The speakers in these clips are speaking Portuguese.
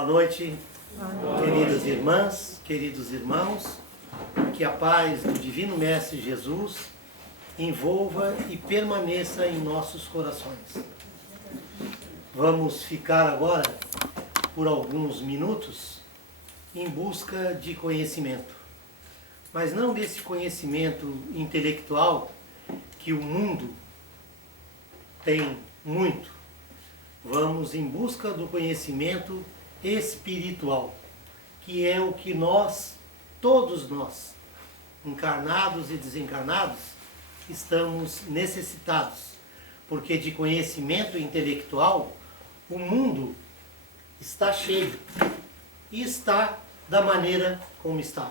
Boa noite, queridas irmãs, queridos irmãos. Que a paz do Divino Mestre Jesus envolva e permaneça em nossos corações. Vamos ficar agora por alguns minutos em busca de conhecimento. Mas não desse conhecimento intelectual que o mundo tem muito. Vamos em busca do conhecimento espiritual, que é o que nós, todos nós, encarnados e desencarnados, estamos necessitados. Porque de conhecimento intelectual, o mundo está cheio e está da maneira como está.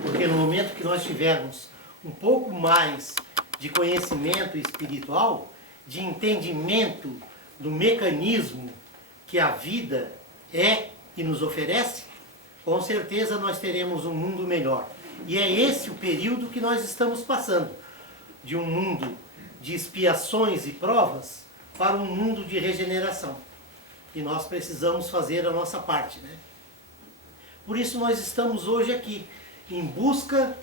Porque no momento que nós tivermos um pouco mais de conhecimento espiritual, de entendimento do mecanismo que a vida é e nos oferece, com certeza nós teremos um mundo melhor. E é esse o período que nós estamos passando, de um mundo de expiações e provas para um mundo de regeneração. E nós precisamos fazer a nossa parte, né? Por isso nós estamos hoje aqui, em busca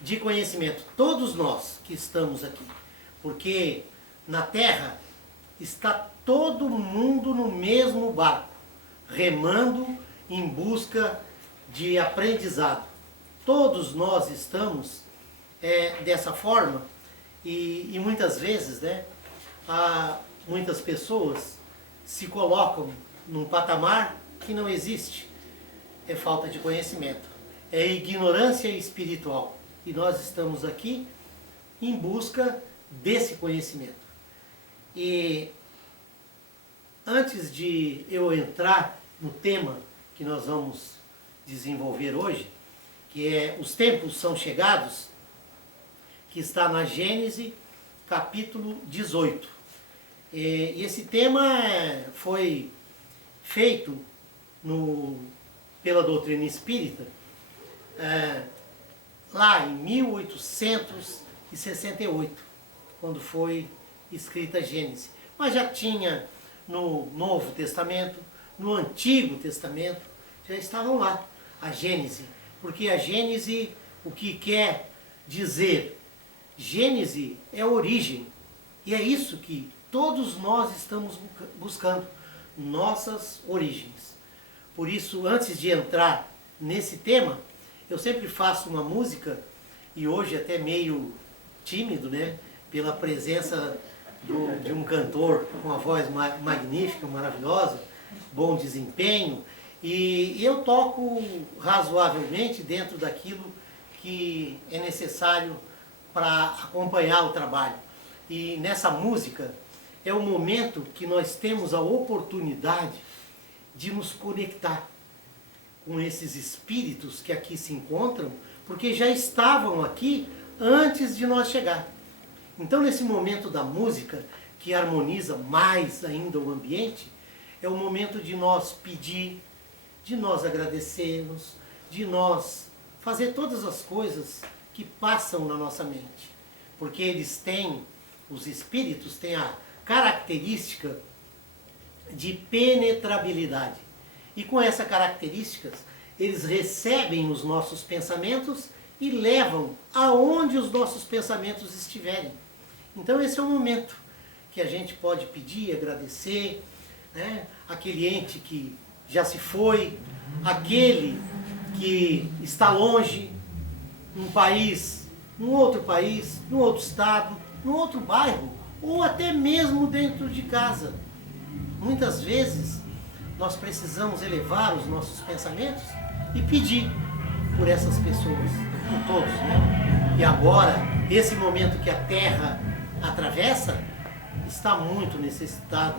de conhecimento. Todos nós que estamos aqui. Porque na Terra está todo mundo no mesmo barco, remando em busca de aprendizado. Todos nós estamos dessa forma e muitas vezes, né, muitas pessoas se colocam num patamar que não existe. É falta de conhecimento, é ignorância espiritual. E nós estamos aqui em busca desse conhecimento. E antes de eu entrar no tema que nós vamos desenvolver hoje, que é Os Tempos São Chegados, que está na Gênesis, capítulo 18. E esse tema foi feito pela doutrina espírita lá em 1868, quando foi escrita a Gênesis. Mas já tinha no Novo Testamento, no Antigo Testamento, já estavam lá a Gênese. Porque a Gênese, o que quer dizer? Gênese é origem. E é isso que todos nós estamos buscando, nossas origens. Por isso, antes de entrar nesse tema, eu sempre faço uma música, e hoje até meio tímido, né? Pela presença de um cantor com uma voz magnífica, maravilhosa, bom desempenho, e eu toco razoavelmente dentro daquilo que é necessário para acompanhar o trabalho. E nessa música é o momento que nós temos a oportunidade de nos conectar com esses espíritos que aqui se encontram, porque já estavam aqui antes de nós chegar. Então, nesse momento da música, que harmoniza mais ainda o ambiente, é o momento de nós pedir, de nós agradecermos, de nós fazer todas as coisas que passam na nossa mente. Porque eles têm, os espíritos têm a característica de penetrabilidade. E com essa característica, eles recebem os nossos pensamentos e levam aonde os nossos pensamentos estiverem. Então esse é o momento que a gente pode pedir, agradecer, né? Aquele ente que já se foi, aquele que está longe, num país, num outro estado, num outro bairro, ou até mesmo dentro de casa. Muitas vezes nós precisamos elevar os nossos pensamentos e pedir por essas pessoas, por todos, né? E agora, esse momento que a Terra atravessa, está muito necessitada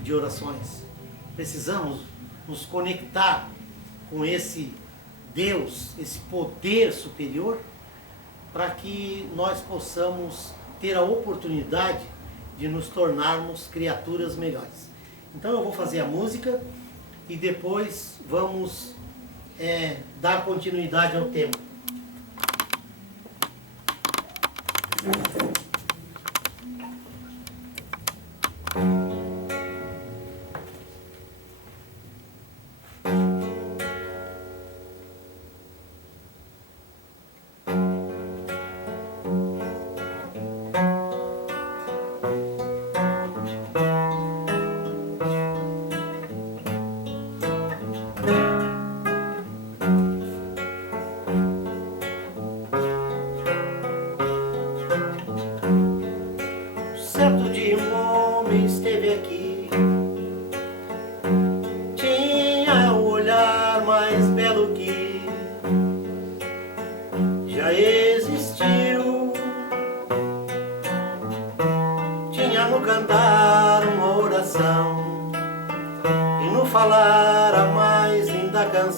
de orações. Precisamos nos conectar com esse Deus, esse poder superior, para que nós possamos ter a oportunidade de nos tornarmos criaturas melhores. Então eu vou fazer a música e depois vamos dar continuidade ao tema.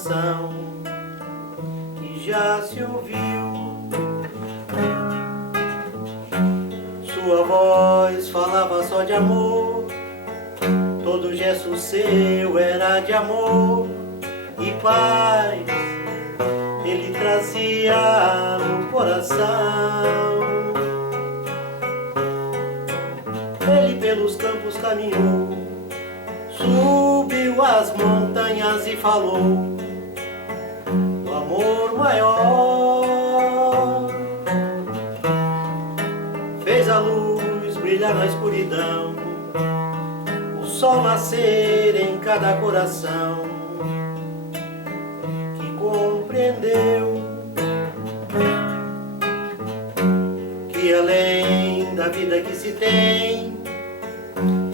coração que já se ouviu. Sua voz falava só de amor, todo gesto seu era de amor e paz ele trazia no coração. Ele pelos campos caminhou, subiu as montanhas e falou do amor maior. Fez a luz brilhar na escuridão, o sol nascer em cada coração que compreendeu que além da vida que se tem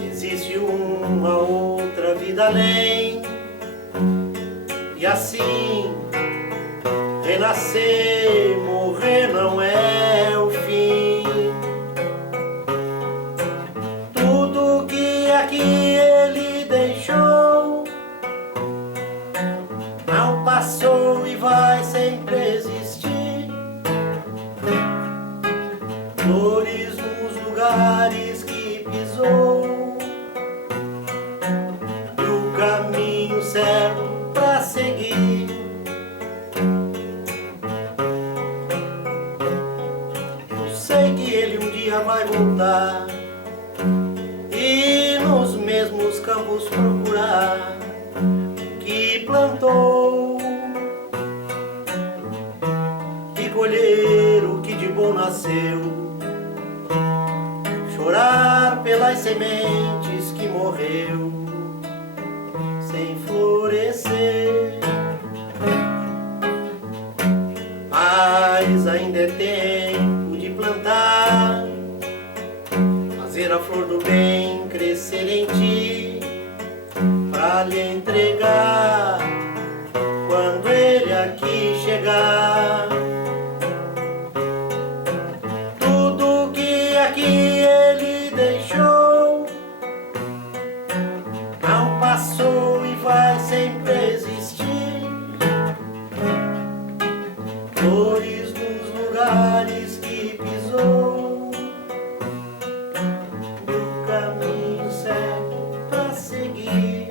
existe uma outra vida além, e assim renascer, morrer não é o fim. Tudo que aqui ele deixou não passou e vai sempre existir. Flores nos lugares que pisou, e o caminho certo pra seguir. Eu sei que ele um dia vai voltar e nos mesmos campos procurar que plantou e colher o que de bom nasceu. Chorar pelas sementes que morreu sem florescer. Mas ainda é tempo de plantar, fazer a flor do bem crescer em ti, pra lhe entregar quando ele aqui chegar. Tudo que aqui ele deixou não passou e vai sempre existir. Flores nos lugares que pisou, o caminho certo pra seguir.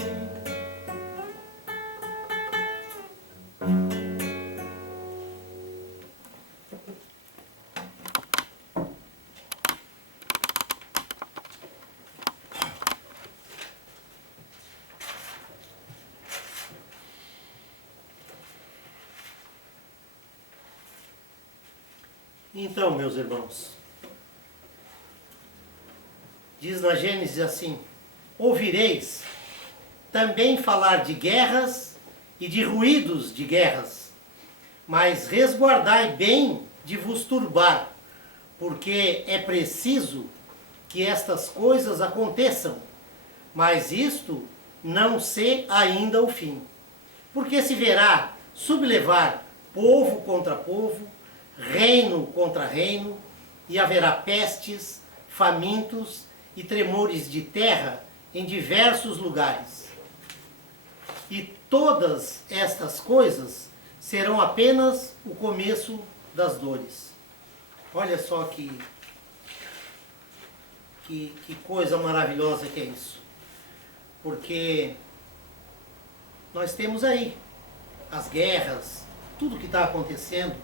Então, meus irmãos, diz na Gênesis assim: ouvireis também falar de guerras e de ruídos de guerras, mas resguardai bem de vos turbar, porque é preciso que estas coisas aconteçam, mas isto não se ainda o fim. Porque se verá sublevar povo contra povo, reino contra reino, e haverá pestes, famintos e tremores de terra em diversos lugares. E todas estas coisas serão apenas o começo das dores. Olha só que coisa maravilhosa que é isso. Porque nós temos aí as guerras, tudo que está acontecendo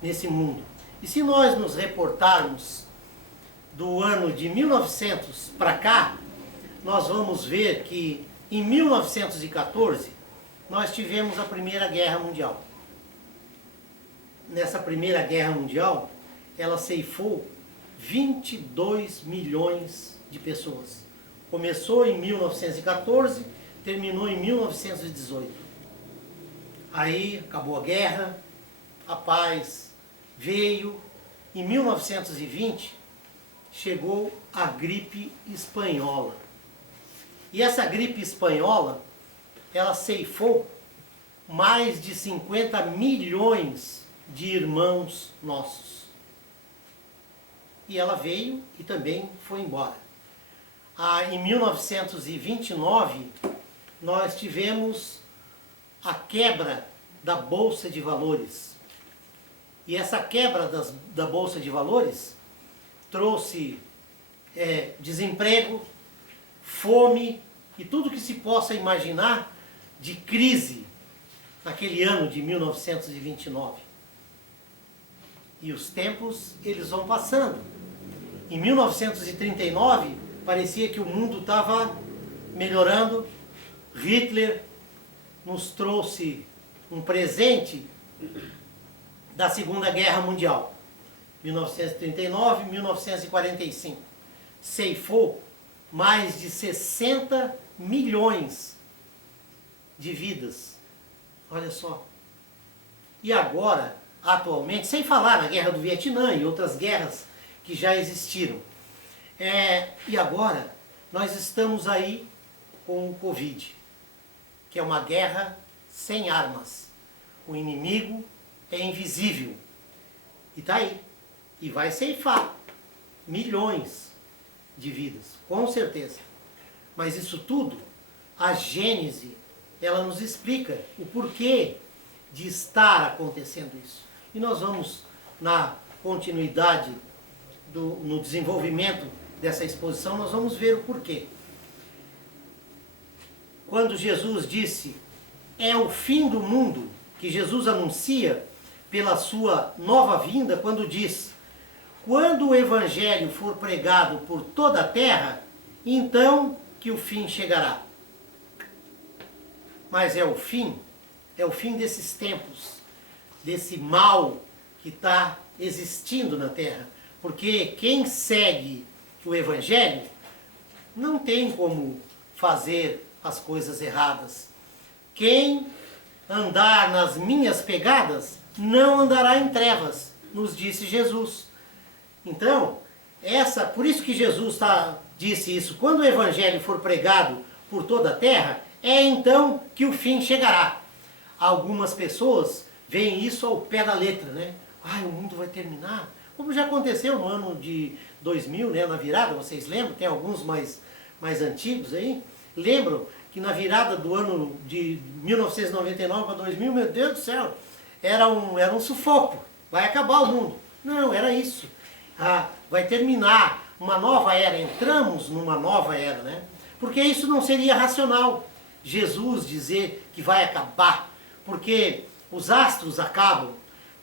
nesse mundo. E se nós nos reportarmos do ano de 1900 para cá, nós vamos ver que em 1914 nós tivemos a Primeira Guerra Mundial. Nessa Primeira Guerra Mundial, ela ceifou 22 milhões de pessoas. Começou em 1914, terminou em 1918. Aí acabou a guerra, a paz veio. Em 1920 chegou a gripe espanhola. E essa gripe espanhola, ela ceifou mais de 50 milhões de irmãos nossos. E ela veio e também foi embora. Em 1929, nós tivemos a quebra da Bolsa de Valores. E essa quebra da Bolsa de Valores trouxe desemprego, fome e tudo que se possa imaginar de crise naquele ano de 1929. E os tempos, eles vão passando. Em 1939, parecia que o mundo estava melhorando. Hitler nos trouxe um presente da Segunda Guerra Mundial. 1939, 1945. Ceifou mais de 60 milhões de vidas. Olha só. E agora, atualmente, sem falar na Guerra do Vietnã e outras guerras que já existiram. E agora, nós estamos aí com o Covid, que é uma guerra sem armas. O inimigo é invisível. E está aí. E vai ceifar milhões de vidas, com certeza. Mas isso tudo, a Gênese, ela nos explica o porquê de estar acontecendo isso. E nós vamos, na continuidade, no desenvolvimento dessa exposição, nós vamos ver o porquê. Quando Jesus disse, é o fim do mundo, que Jesus anuncia pela sua nova vinda, quando diz, quando o Evangelho for pregado por toda a terra, então que o fim chegará. Mas é o fim desses tempos, desse mal que está existindo na terra. Porque quem segue o Evangelho não tem como fazer as coisas erradas. Quem andar nas minhas pegadas não andará em trevas, nos disse Jesus. Então, por isso que Jesus disse isso, quando o Evangelho for pregado por toda a terra, é então que o fim chegará. Algumas pessoas veem isso ao pé da letra, né? O mundo vai terminar. Como já aconteceu no ano de 2000, né, na virada, vocês lembram? Tem alguns mais antigos aí. Lembram que na virada do ano de 1999 para 2000, meu Deus do céu, era um sufoco. Vai acabar o mundo. Não, era isso. Vai terminar uma nova era. Entramos numa nova era, né? Porque isso não seria racional. Jesus dizer que vai acabar. Porque os astros acabam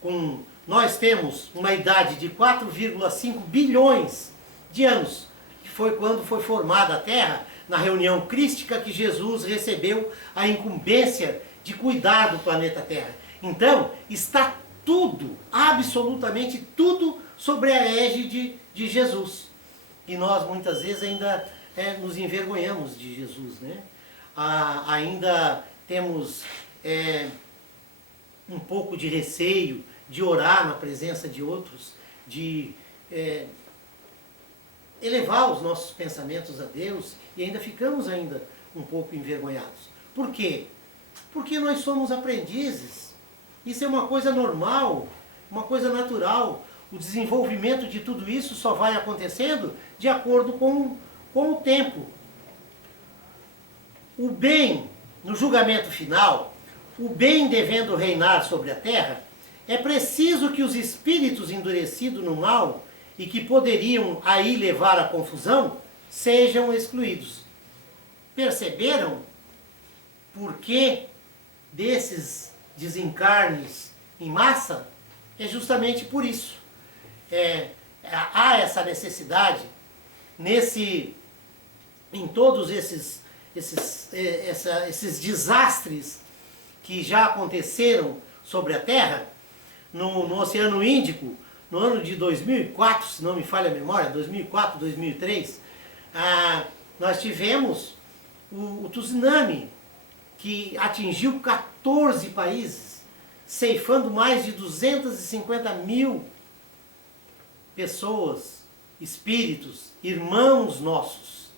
com... Nós temos uma idade de 4,5 bilhões de anos, que foi quando foi formada a Terra, na reunião crística que Jesus recebeu a incumbência de cuidar do planeta Terra. Então, está tudo, absolutamente tudo, sobre a égide de Jesus. E nós, muitas vezes, ainda nos envergonhamos de Jesus, né? Ainda temos um pouco de receio de orar na presença de outros, de elevar os nossos pensamentos a Deus, e ainda ficamos um pouco envergonhados. Por quê? Porque nós somos aprendizes. Isso é uma coisa normal, uma coisa natural. O desenvolvimento de tudo isso só vai acontecendo de acordo com o tempo. O bem, no julgamento final, o bem devendo reinar sobre a terra, é preciso que os espíritos endurecidos no mal e que poderiam aí levar à confusão sejam excluídos. Perceberam por que desses desencarnes em massa? É justamente por isso. Há essa necessidade em todos esses desastres que já aconteceram sobre a Terra, no Oceano Índico, no ano de 2004, se não me falha a memória, 2004, 2003, nós tivemos o tsunami que atingiu 14 países, ceifando mais de 250 mil pessoas, espíritos, irmãos nossos.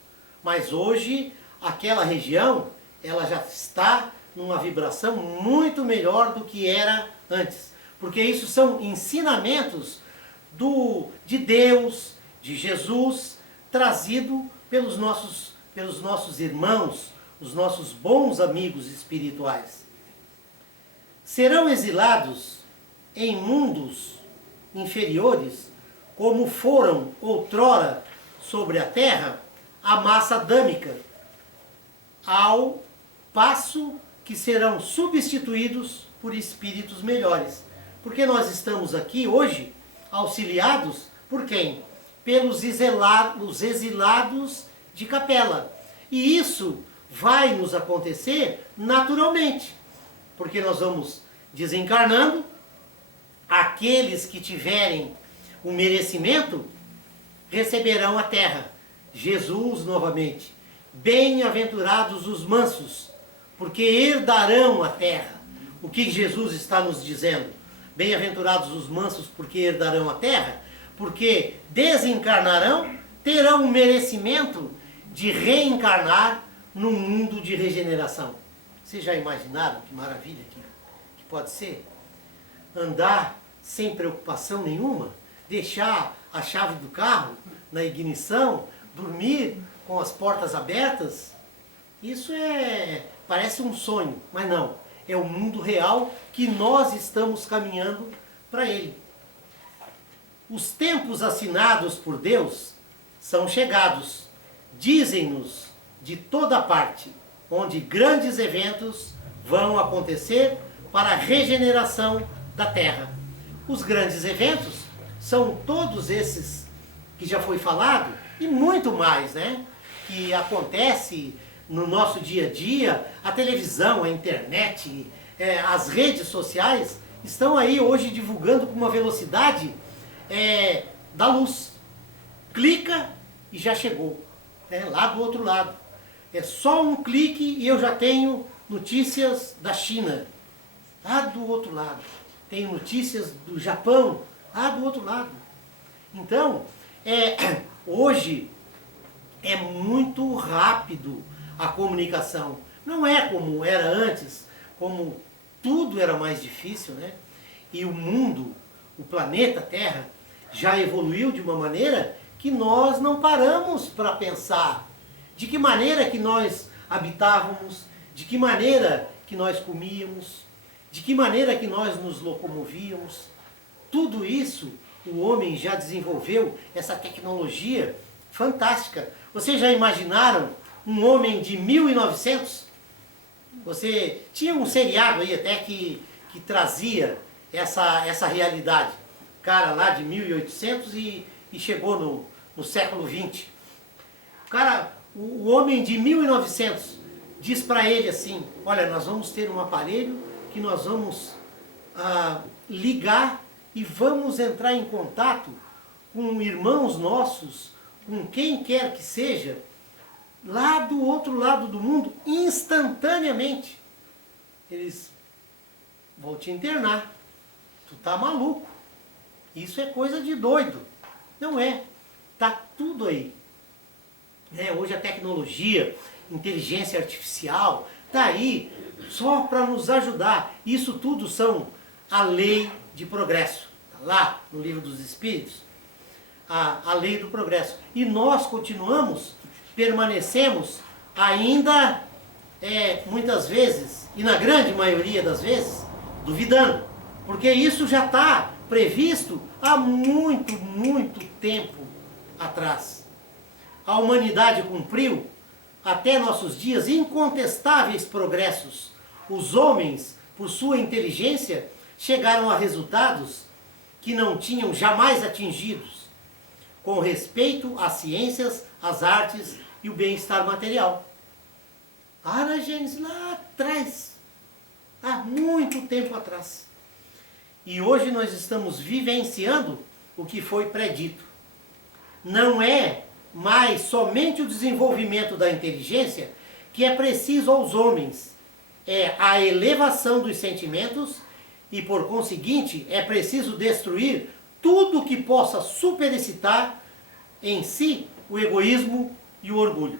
Mas hoje, aquela região, ela já está numa vibração muito melhor do que era antes. Porque isso são ensinamentos de Deus, de Jesus, trazido pelos nossos irmãos, os nossos bons amigos espirituais. serão exilados em mundos inferiores, como foram outrora sobre a terra a massa adâmica, ao passo que serão substituídos por espíritos melhores. Porque nós estamos aqui hoje auxiliados por quem? Pelos exilados de Capela. E isso vai nos acontecer naturalmente, porque nós vamos desencarnando, aqueles que tiverem o merecimento receberão a terra. Jesus novamente, bem-aventurados os mansos, porque herdarão a terra. O que Jesus está nos dizendo? Bem-aventurados os mansos, porque herdarão a terra, porque desencarnarão, terão o merecimento de reencarnar num mundo de regeneração. Vocês já imaginaram que maravilha que pode ser? Andar sem preocupação nenhuma, deixar a chave do carro na ignição, dormir com as portas abertas. Isso parece um sonho, mas não. É o mundo real que nós estamos caminhando para ele. Os tempos assinados por Deus são chegados, dizem-nos de toda parte, onde grandes eventos vão acontecer para a regeneração da Terra. Os grandes eventos são todos esses que já foi falado e muito mais, né? Que acontece no nosso dia a dia. A televisão, a internet, as redes sociais estão aí hoje divulgando com uma velocidade da luz. Clica e já chegou, lá do outro lado. É só um clique e eu já tenho notícias da China, lá do outro lado. Tenho notícias do Japão, lá do outro lado. Então, hoje é muito rápido a comunicação. Não é como era antes, como tudo era mais difícil, né? E o mundo, o planeta Terra, já evoluiu de uma maneira que nós não paramos para pensar de que maneira que nós habitávamos, de que maneira que nós comíamos, de que maneira que nós nos locomovíamos. Tudo isso o homem já desenvolveu, essa tecnologia fantástica. Vocês já imaginaram um homem de 1900? Você tinha um seriado aí até que trazia essa realidade. Cara lá de 1800 e chegou no século XX. O homem de 1900 diz para ele assim: olha, nós vamos ter um aparelho que nós vamos ligar e vamos entrar em contato com irmãos nossos, com quem quer que seja, lá do outro lado do mundo, instantaneamente. Eles vão te internar. Tu tá maluco. Isso é coisa de doido. Não é. Tá tudo aí. Hoje a tecnologia, inteligência artificial, tá aí só para nos ajudar. Isso tudo são a lei de progresso. Tá lá no Livro dos Espíritos, a lei do progresso. E nós continuamos, permanecemos ainda, muitas vezes, e na grande maioria das vezes, duvidando. Porque isso já está previsto há muito, muito tempo atrás. A humanidade cumpriu, até nossos dias, incontestáveis progressos. Os homens, por sua inteligência, chegaram a resultados que não tinham jamais atingidos, com respeito às ciências, às artes e o bem-estar material. Na Gênesis, lá atrás, há muito tempo atrás. E hoje nós estamos vivenciando o que foi predito. Não é mais somente o desenvolvimento da inteligência que é preciso aos homens. É a elevação dos sentimentos e, por conseguinte, é preciso destruir tudo que possa superexcitar em si o egoísmo e o orgulho.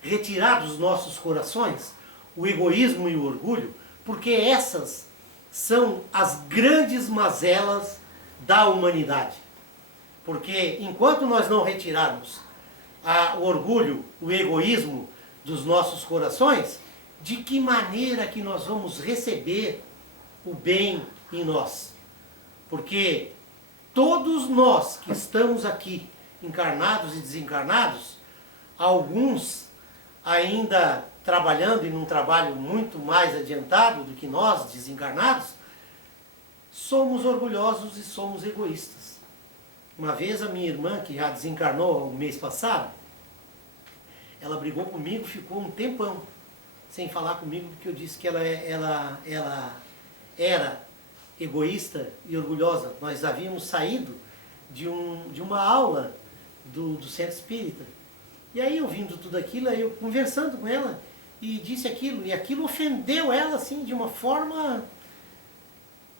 Retirar dos nossos corações o egoísmo e o orgulho, porque essas são as grandes mazelas da humanidade. Porque enquanto nós não retirarmos o orgulho, o egoísmo dos nossos corações, de que maneira que nós vamos receber o bem em nós. Porque todos nós que estamos aqui, encarnados e desencarnados, alguns ainda trabalhando em um trabalho muito mais adiantado do que nós, desencarnados, somos orgulhosos e somos egoístas. Uma vez a minha irmã, que já desencarnou o mês passado, ela brigou comigo, ficou um tempão sem falar comigo, porque eu disse que ela era egoísta e orgulhosa. Nós havíamos saído de uma aula do Centro Espírita. E aí, ouvindo tudo aquilo, aí eu conversando com ela, e disse aquilo, e aquilo ofendeu ela, assim, de uma forma...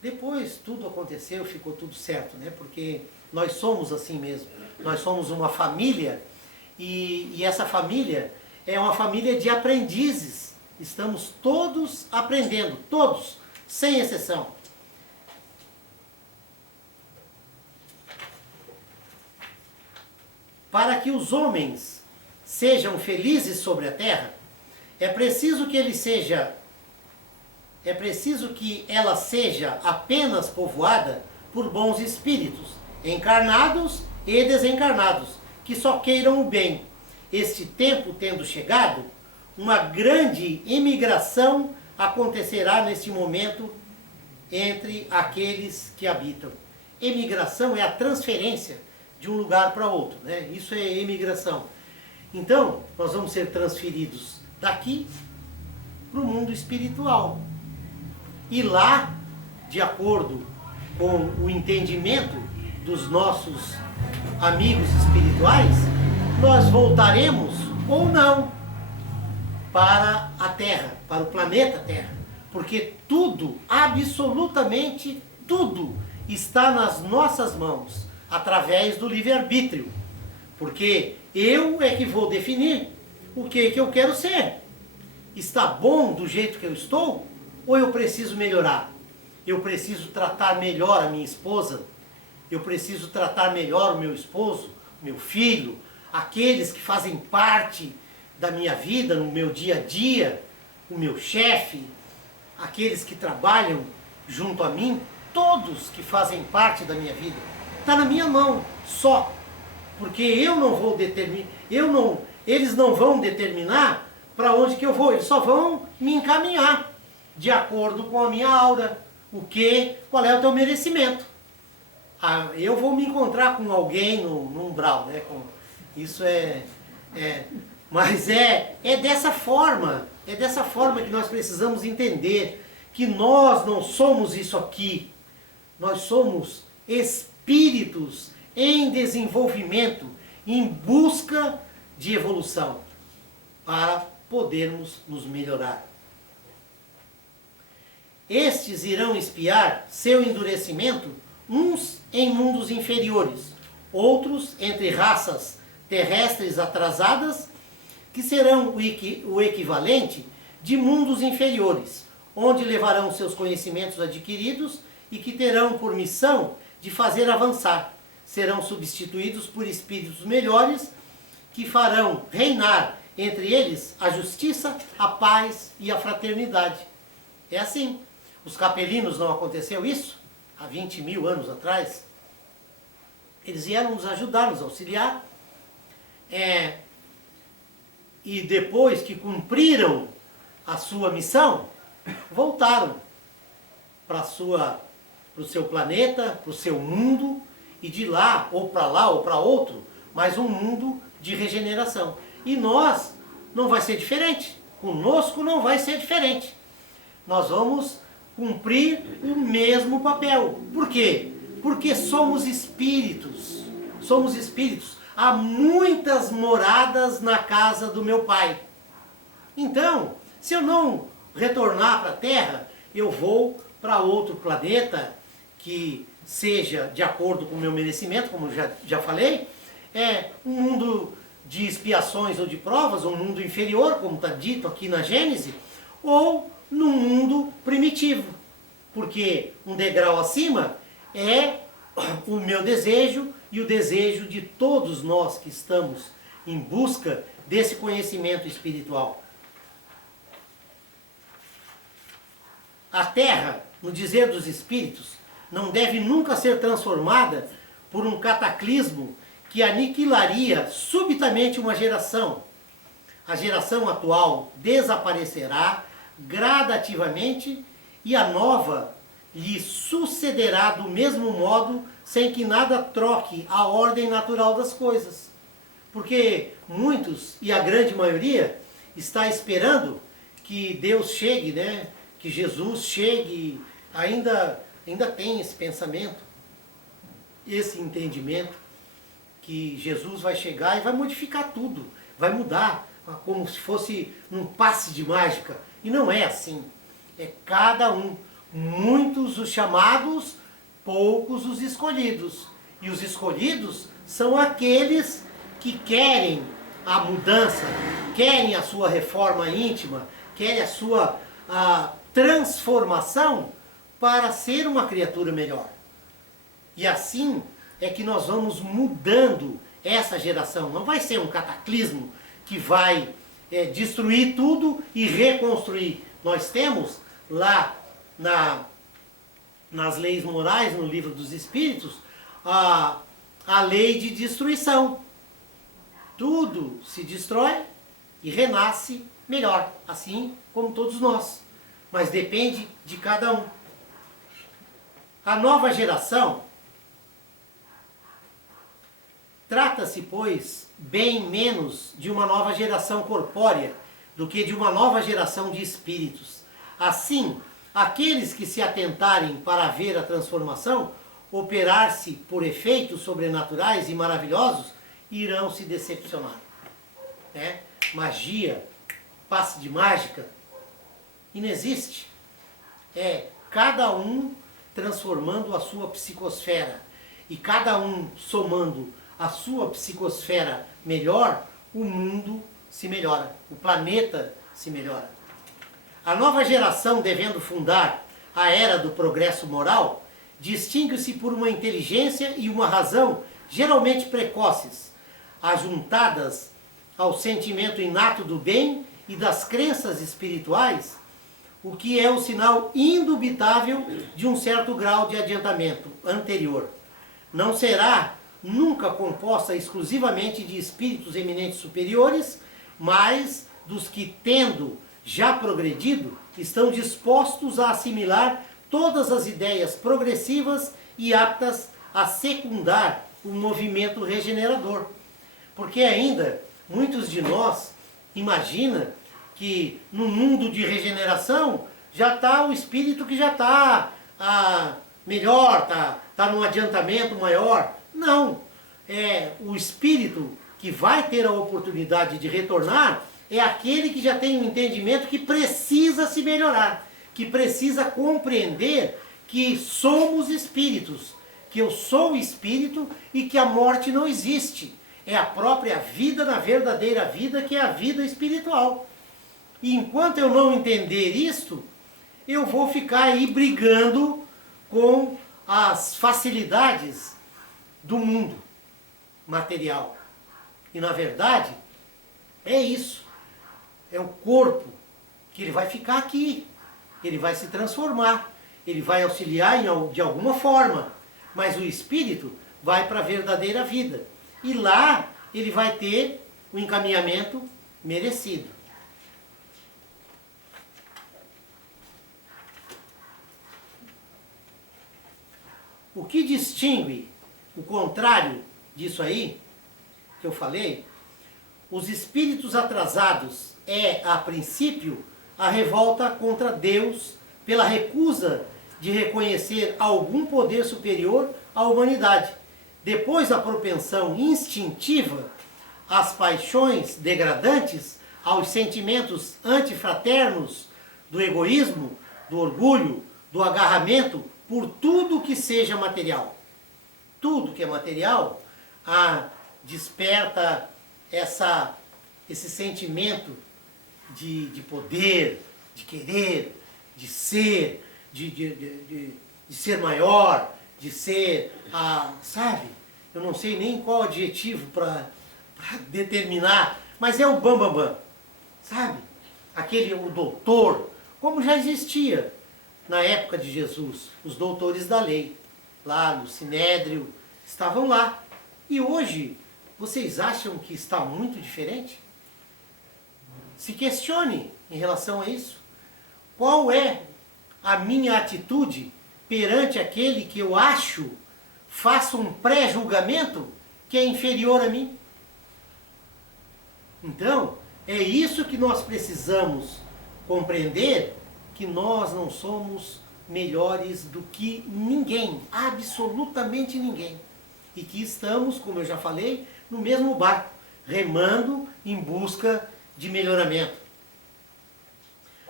Depois tudo aconteceu, ficou tudo certo, né? Porque nós somos assim mesmo. Nós somos uma família, e essa família é uma família de aprendizes. Estamos todos aprendendo, todos, sem exceção. Para que os homens sejam felizes sobre a terra, é preciso que ela seja apenas povoada por bons espíritos, encarnados e desencarnados, que só queiram o bem. Este tempo tendo chegado, uma grande imigração acontecerá neste momento entre aqueles que habitam. Emigração é a transferência de um lugar para outro, né? Isso é emigração. Então, nós vamos ser transferidos daqui para o mundo espiritual. E lá, de acordo com o entendimento dos nossos amigos espirituais, nós voltaremos ou não para a Terra, para o planeta Terra. Porque tudo, absolutamente tudo, está nas nossas mãos, através do livre-arbítrio. Porque eu é que vou definir o que eu quero ser. Está bom do jeito que eu estou? Ou eu preciso melhorar? Eu preciso tratar melhor a minha esposa? Eu preciso tratar melhor o meu esposo, meu filho, aqueles que fazem parte da minha vida, no meu dia a dia, o meu chefe, aqueles que trabalham junto a mim, todos que fazem parte da minha vida. Está na minha mão, só. Porque eu não vou determinar, eles não vão determinar para onde que eu vou, eles só vão me encaminhar de acordo com a minha aura, qual é o teu merecimento. Eu vou me encontrar com alguém no umbral, né? Isso mas é dessa forma que nós precisamos entender que nós não somos isso aqui, nós somos espíritos em desenvolvimento, em busca de evolução, para podermos nos melhorar. Estes irão espiar seu endurecimento, uns em mundos inferiores, outros entre raças terrestres atrasadas, que serão o equivalente de mundos inferiores, onde levarão seus conhecimentos adquiridos e que terão por missão de fazer avançar. Serão substituídos por espíritos melhores, que farão reinar entre eles a justiça, a paz e a fraternidade. É assim. Os capelinos, não aconteceu isso? Há 20 mil anos atrás. Eles vieram nos ajudar, nos auxiliar. E depois que cumpriram a sua missão, voltaram para o seu planeta, para o seu mundo, e de lá ou para outro, mas um mundo de regeneração. E nós, não vai ser diferente. Conosco não vai ser diferente. Nós vamos cumprir o mesmo papel. Por quê? Porque somos espíritos. Somos espíritos. Há muitas moradas na casa do meu Pai. Então, se eu não retornar para a Terra, eu vou para outro planeta que seja de acordo com o meu merecimento, como eu já falei, um mundo de expiações ou de provas, um mundo inferior, como está dito aqui na Gênese, ou no mundo primitivo, porque um degrau acima é o meu desejo e o desejo de todos nós que estamos em busca desse conhecimento espiritual. A Terra no dizer dos espíritos, não deve nunca ser transformada por um cataclismo que aniquilaria subitamente uma geração. A geração atual desaparecerá gradativamente e a nova lhe sucederá do mesmo modo, sem que nada troque a ordem natural das coisas. Porque muitos, e a grande maioria, está esperando que Deus chegue, né? Que Jesus chegue, ainda tem esse pensamento, esse entendimento, que Jesus vai chegar e vai modificar tudo, vai mudar, como se fosse um passe de mágica. E não é assim. É cada um. Muitos os chamados, poucos os escolhidos. E os escolhidos são aqueles que querem a mudança, querem a sua reforma íntima, querem a sua transformação para ser uma criatura melhor. E assim é que nós vamos mudando essa geração. Não vai ser um cataclismo que vai destruir tudo e reconstruir. Nós temos lá nas leis morais, no livro dos Espíritos, a lei de destruição. Tudo se destrói e renasce melhor, assim como todos nós. Mas depende de cada um. A nova geração trata-se, pois, bem menos de uma nova geração corpórea do que de uma nova geração de espíritos. Assim, aqueles que se atentarem para ver a transformação operar-se por efeitos sobrenaturais e maravilhosos, irão se decepcionar. Magia, passe de mágica, inexiste. É cada um transformando a sua psicosfera e cada um somando a sua psicosfera melhor, o mundo se melhora, o planeta se melhora. A nova geração, devendo fundar a era do progresso moral, distingue-se por uma inteligência e uma razão geralmente precoces, ajuntadas ao sentimento inato do bem e das crenças espirituais, o que é o sinal indubitável de um certo grau de adiantamento anterior. Não será nunca composta exclusivamente de espíritos eminentes superiores, mas dos que, tendo já progredido, estão dispostos a assimilar todas as ideias progressivas e aptas a secundar o movimento regenerador. Porque ainda muitos de nós imaginam que no mundo de regeneração já está o espírito que já está melhor, está num adiantamento maior. Não, o espírito que vai ter a oportunidade de retornar é aquele que já tem um entendimento que precisa se melhorar, que precisa compreender que somos espíritos, que eu sou espírito e que a morte não existe. É a própria vida, na verdadeira vida, que é a vida espiritual. E enquanto eu não entender isto, eu vou ficar aí brigando com as facilidades do mundo material. E na verdade, é isso. É o corpo que ele vai ficar aqui. Ele vai se transformar. Ele vai auxiliar de alguma forma. Mas o espírito vai para a verdadeira vida. E lá ele vai ter o encaminhamento merecido. O que distingue o contrário disso aí, que eu falei, os espíritos atrasados a princípio, a revolta contra Deus pela recusa de reconhecer algum poder superior à humanidade. Depois, a propensão instintiva às paixões degradantes, aos sentimentos antifraternos, do egoísmo, do orgulho, do agarramento por tudo que seja material. Tudo que é material desperta esse sentimento de poder, de querer, de ser, de ser maior, de ser, sabe? Eu não sei nem qual adjetivo para determinar, mas é o bambambam, sabe? O doutor, como já existia na época de Jesus, os doutores da lei, lá no Sinédrio, estavam lá. E hoje, vocês acham que está muito diferente? Se questione em relação a isso. Qual é a minha atitude perante aquele que eu acho, faço um pré-julgamento que é inferior a mim? Então, é isso que nós precisamos compreender, que nós não somos melhores do que ninguém, absolutamente ninguém. E que estamos, como eu já falei, no mesmo barco, remando em busca de melhoramento.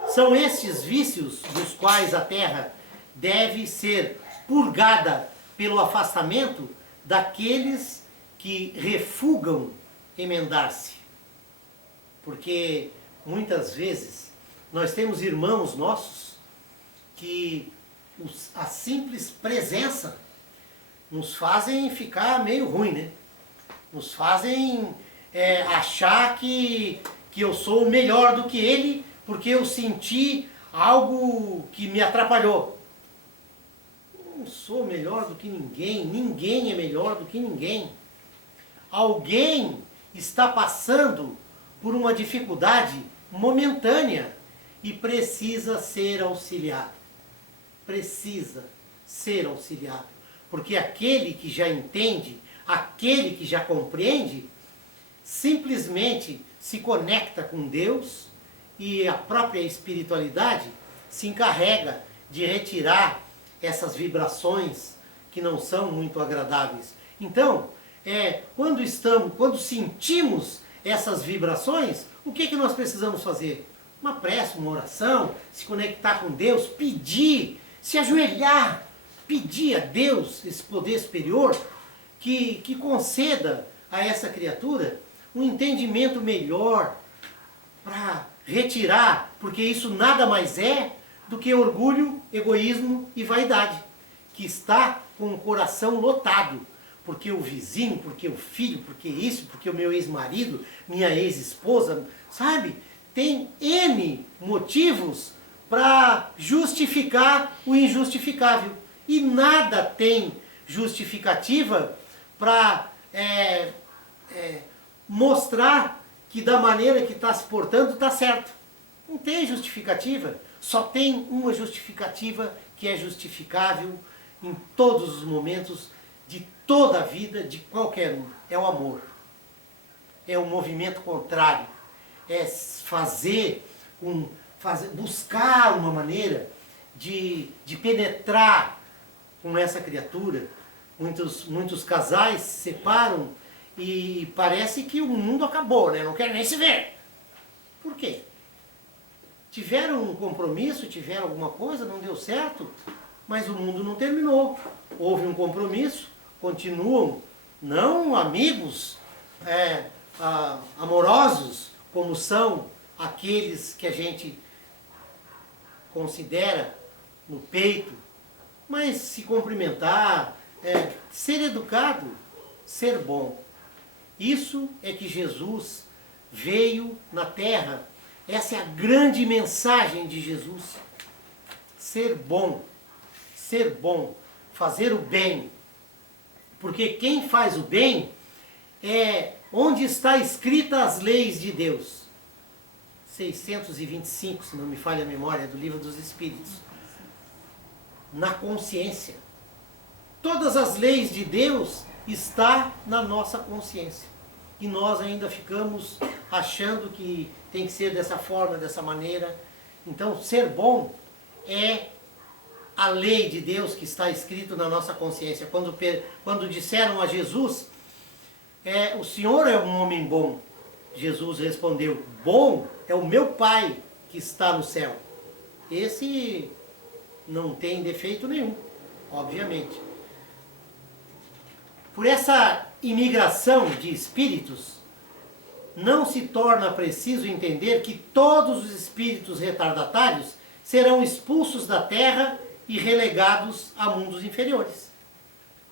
São estes vícios dos quais a terra deve ser purgada pelo afastamento daqueles que refugam emendar-se. Porque muitas vezes nós temos irmãos nossos que a simples presença nos fazem ficar meio ruim, né? Nos fazem achar que eu sou melhor do que ele porque eu senti algo que me atrapalhou. Não sou melhor do que ninguém, ninguém é melhor do que ninguém. Alguém está passando por uma dificuldade momentânea e precisa ser auxiliado. Precisa ser auxiliado. Porque aquele que já entende, aquele que já compreende, simplesmente se conecta com Deus e a própria espiritualidade se encarrega de retirar essas vibrações que não são muito agradáveis. Então, quando sentimos essas vibrações, o que nós precisamos fazer? Uma prece, uma oração, se conectar com Deus, pedir, se ajoelhar, pedir a Deus, esse poder superior, que conceda a essa criatura um entendimento melhor para retirar, porque isso nada mais é do que orgulho, egoísmo e vaidade, que está com o coração lotado, porque o vizinho, porque o filho, porque isso, porque o meu ex-marido, minha ex-esposa, sabe? Tem N motivos para justificar o injustificável. E nada tem justificativa para mostrar que da maneira que está se portando está certo. Não tem justificativa. Só tem uma justificativa que é justificável em todos os momentos de toda a vida de qualquer um. É o amor. É o movimento contrário. É buscar uma maneira de penetrar com essa criatura. Muitos casais se separam e parece que o mundo acabou, né? Não querem nem se ver. Por quê? Tiveram um compromisso, tiveram alguma coisa, não deu certo, mas o mundo não terminou. Houve um compromisso, continuam, não amigos, amorosos, como são aqueles que a gente considera no peito, mas se cumprimentar, ser educado, ser bom. Isso é que Jesus veio na terra. Essa é a grande mensagem de Jesus. Ser bom, fazer o bem. Porque quem faz o bem é onde está escrita as leis de Deus. 625, se não me falha a memória, do Livro dos Espíritos. Na consciência. Todas as leis de Deus estão na nossa consciência. E nós ainda ficamos achando que tem que ser dessa forma, dessa maneira. Então, ser bom é a lei de Deus que está escrito na nossa consciência. Quando disseram a Jesus, o Senhor é um homem bom. Jesus respondeu, bom é o meu Pai que está no céu. Esse não tem defeito nenhum, obviamente. Por essa imigração de espíritos, não se torna preciso entender que todos os espíritos retardatários serão expulsos da terra e relegados a mundos inferiores.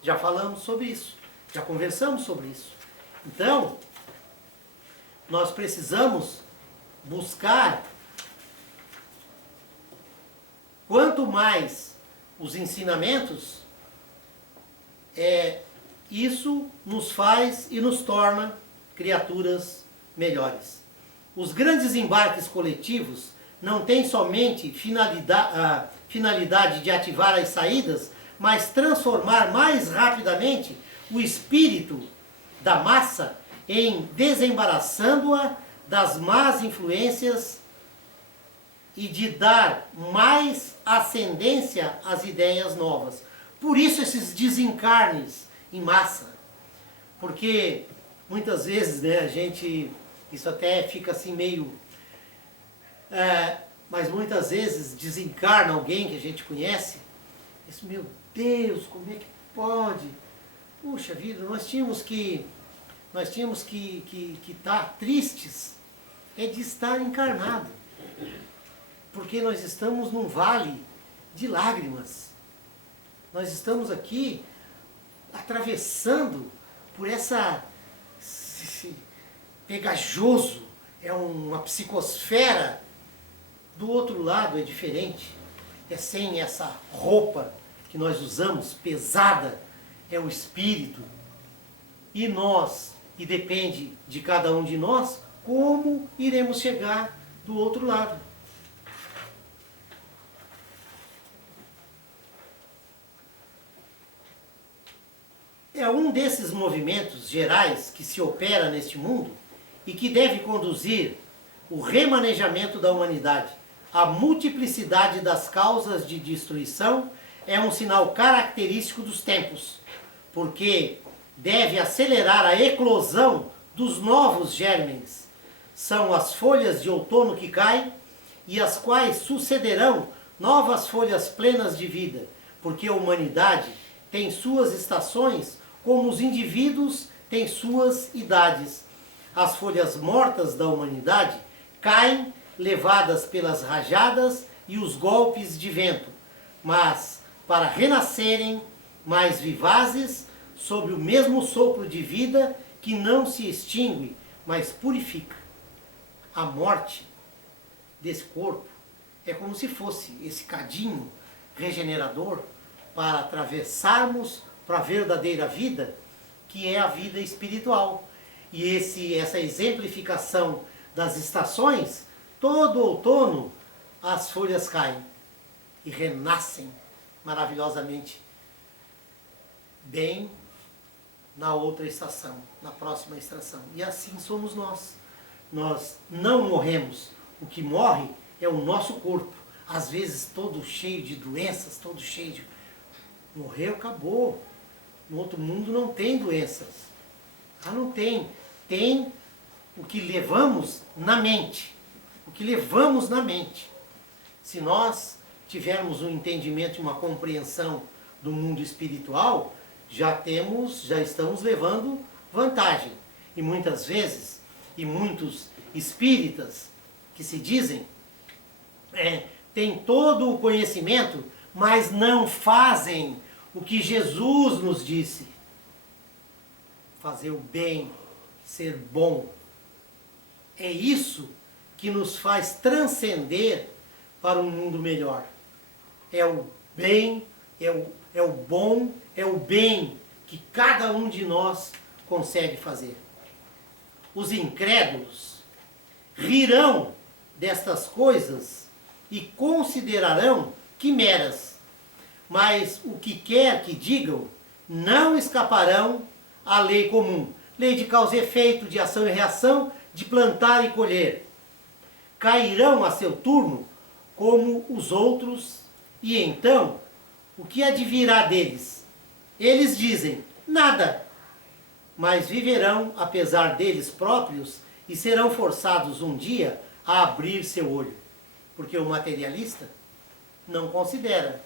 Já falamos sobre isso, já conversamos sobre isso. Então, nós precisamos buscar quanto mais os ensinamentos, isso nos faz e nos torna criaturas melhores. Os grandes embarques coletivos não têm somente finalidade de ativar as saídas, mas transformar mais rapidamente o espírito da massa em desembaraçando-a das más influências e de dar mais ascendência às ideias novas. Por isso esses desencarnes em massa. Porque muitas vezes, né, a gente, isso até fica assim meio... mas muitas vezes desencarna alguém que a gente conhece. Isso, meu Deus, como é que pode? Puxa vida, nós tínhamos que estar tristes de estar encarnado. Porque nós estamos num vale de lágrimas. Nós estamos aqui atravessando por esse pegajoso, é uma psicosfera. Do outro lado é diferente, é sem essa roupa que nós usamos, pesada, é o espírito. E nós, e depende de cada um de nós, como iremos chegar do outro lado. É um desses movimentos gerais que se opera neste mundo e que deve conduzir o remanejamento da humanidade. A multiplicidade das causas de destruição é um sinal característico dos tempos, porque deve acelerar a eclosão dos novos germens. São as folhas de outono que caem e as quais sucederão novas folhas plenas de vida, porque a humanidade tem suas estações como os indivíduos têm suas idades. As folhas mortas da humanidade caem levadas pelas rajadas e os golpes de vento, mas para renascerem mais vivazes sob o mesmo sopro de vida que não se extingue, mas purifica. A morte desse corpo é como se fosse esse cadinho regenerador para atravessarmos para a verdadeira vida, que é a vida espiritual. E essa exemplificação das estações, todo outono as folhas caem e renascem maravilhosamente bem na outra estação, na próxima estação. E assim somos nós. Nós não morremos. O que morre é o nosso corpo. Às vezes todo cheio de doenças, todo cheio de... Morreu, acabou. No outro mundo não tem doenças. Não tem. Tem o que levamos na mente. O que levamos na mente. Se nós tivermos um entendimento e uma compreensão do mundo espiritual, já estamos levando vantagem. E muitas vezes, e muitos espíritas que se dizem, têm todo o conhecimento, mas não fazem o que Jesus nos disse. Fazer o bem, ser bom. É isso que nos faz transcender para um mundo melhor. É o bem, é o bom, é o bem que cada um de nós consegue fazer. Os incrédulos rirão destas coisas e considerarão quimeras, mas o que quer que digam, não escaparão à lei comum, lei de causa e efeito, de ação e reação, de plantar e colher. Cairão a seu turno como os outros, e então, o que advirá deles? Eles dizem, nada, mas viverão apesar deles próprios e serão forçados um dia a abrir seu olho. Porque o materialista não considera,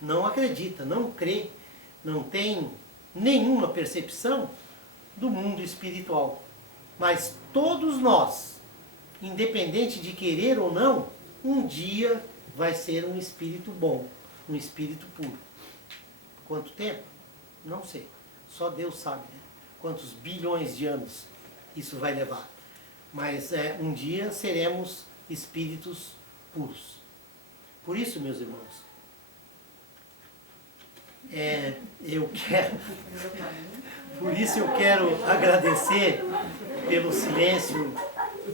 não acredita, não crê, não tem nenhuma percepção do mundo espiritual. Mas todos nós, independente de querer ou não, um dia vai ser um espírito bom, um espírito puro. Quanto tempo? Não sei. Só Deus sabe, né? Quantos bilhões de anos isso vai levar. Mas um dia seremos espíritos puros. Por isso, meus irmãos, Por isso eu quero agradecer pelo silêncio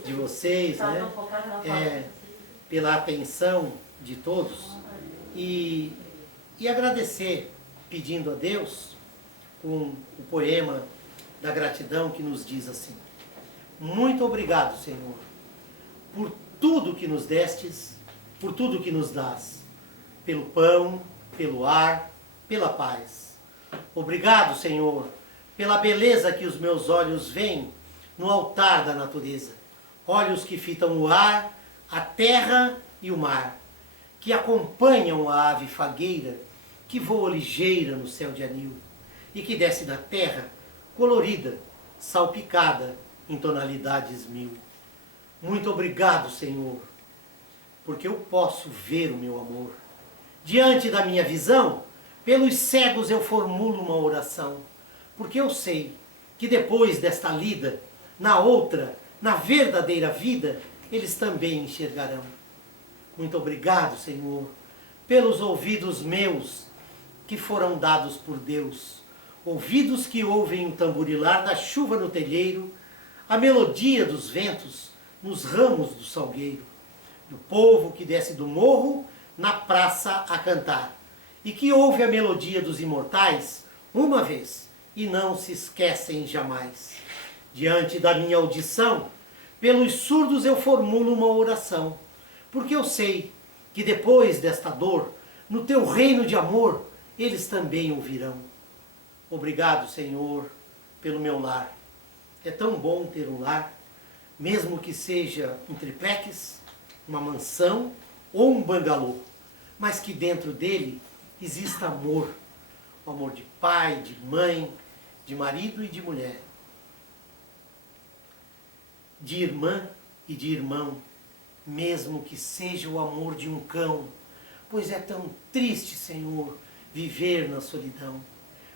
de vocês, né? Pela atenção de todos e agradecer, pedindo a Deus, com o poema da gratidão que nos diz assim: muito obrigado, Senhor, por tudo que nos destes, por tudo que nos dás, pelo pão, pelo ar, pela paz. Obrigado, Senhor, pela beleza que os meus olhos veem no altar da natureza. Olhos que fitam o ar, a terra e o mar, que acompanham a ave fagueira que voa ligeira no céu de anil e que desce da terra colorida, salpicada em tonalidades mil. Muito obrigado, Senhor, porque eu posso ver o meu amor. Diante da minha visão, pelos cegos eu formulo uma oração, porque eu sei que depois desta lida, na outra, na verdadeira vida, eles também enxergarão. Muito obrigado, Senhor, pelos ouvidos meus que foram dados por Deus, ouvidos que ouvem o tamborilar da chuva no telheiro, a melodia dos ventos nos ramos do salgueiro, do povo que desce do morro na praça a cantar, e que ouve a melodia dos imortais uma vez e não se esquecem jamais. Diante da minha audição, pelos surdos eu formulo uma oração, porque eu sei que depois desta dor, no teu reino de amor, eles também ouvirão. Obrigado, Senhor, pelo meu lar. É tão bom ter um lar, mesmo que seja um triplex, uma mansão ou um bangalô, mas que dentro dele exista amor, o amor de pai, de mãe, de marido e de mulher, de irmã e de irmão, mesmo que seja o amor de um cão, pois é tão triste, Senhor, viver na solidão.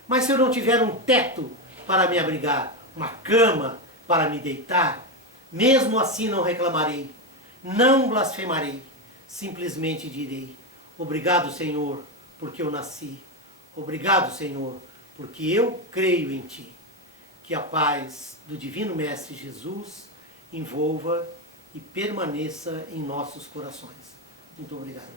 Mas se eu não tiver um teto para me abrigar, uma cama para me deitar, mesmo assim não reclamarei, não blasfemarei, simplesmente direi: obrigado, Senhor, porque eu nasci. Obrigado, Senhor, porque eu creio em Ti. Que a paz do Divino Mestre Jesus envolva e permaneça em nossos corações. Muito obrigado.